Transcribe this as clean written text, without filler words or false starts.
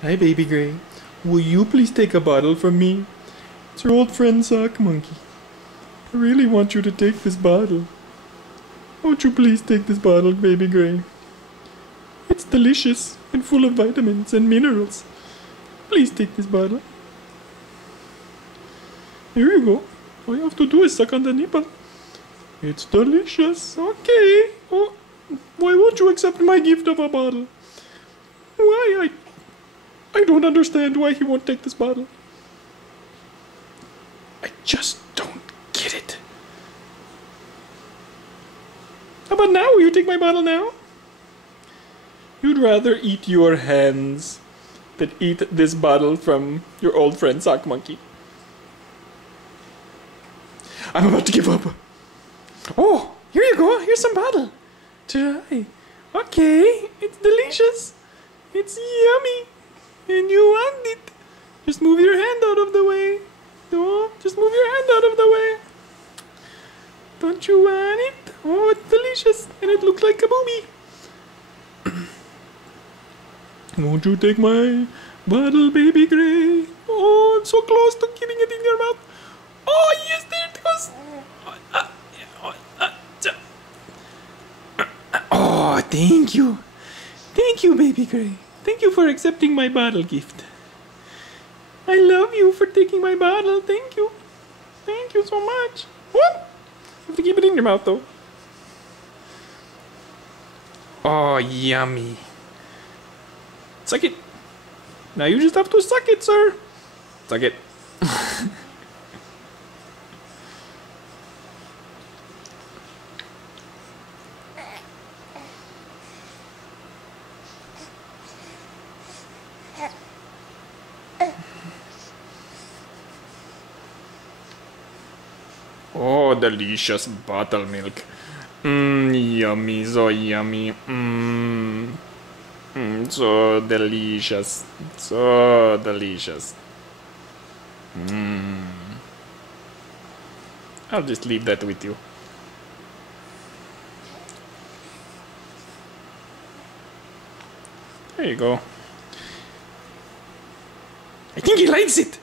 Hi, Baby Gray. Will you please take a bottle from me? It's your old friend Sock Monkey. I really want you to take this bottle. Won't you please take this bottle, Baby Gray? It's delicious and full of vitamins and minerals. Please take this bottle. Here you go. All you have to do is suck on the nipple. It's delicious. Okay. Oh, why won't you accept my gift of a bottle? Why? I don't understand why he won't take this bottle. I just don't get it. How about now? Will you take my bottle now? You'd rather eat your hands than eat this bottle from your old friend Sock Monkey. I'm about to give up. Oh, here you go. Here's some bottle. Try. Okay, it's delicious. It's yummy. And you want it. Just move your hand out of the way. No, just move your hand out of the way. Don't you want it? Oh, it's delicious. And it looks like a booby. Won't you take my bottle, Baby Gray? Oh, I'm so close to getting it in your mouth. Oh, yes, there it goes. Oh, thank you. Thank you, Baby Gray. Thank you for accepting my bottle gift. I love you for taking my bottle. Thank you. Thank you so much. Whoop. You have to keep it in your mouth, though. Oh, yummy. Suck it. Now you just have to suck it, sir. Suck it. Oh, delicious buttermilk. Yummy, so yummy. So delicious. So delicious. I'll just leave that with you. There you go. I think he likes it.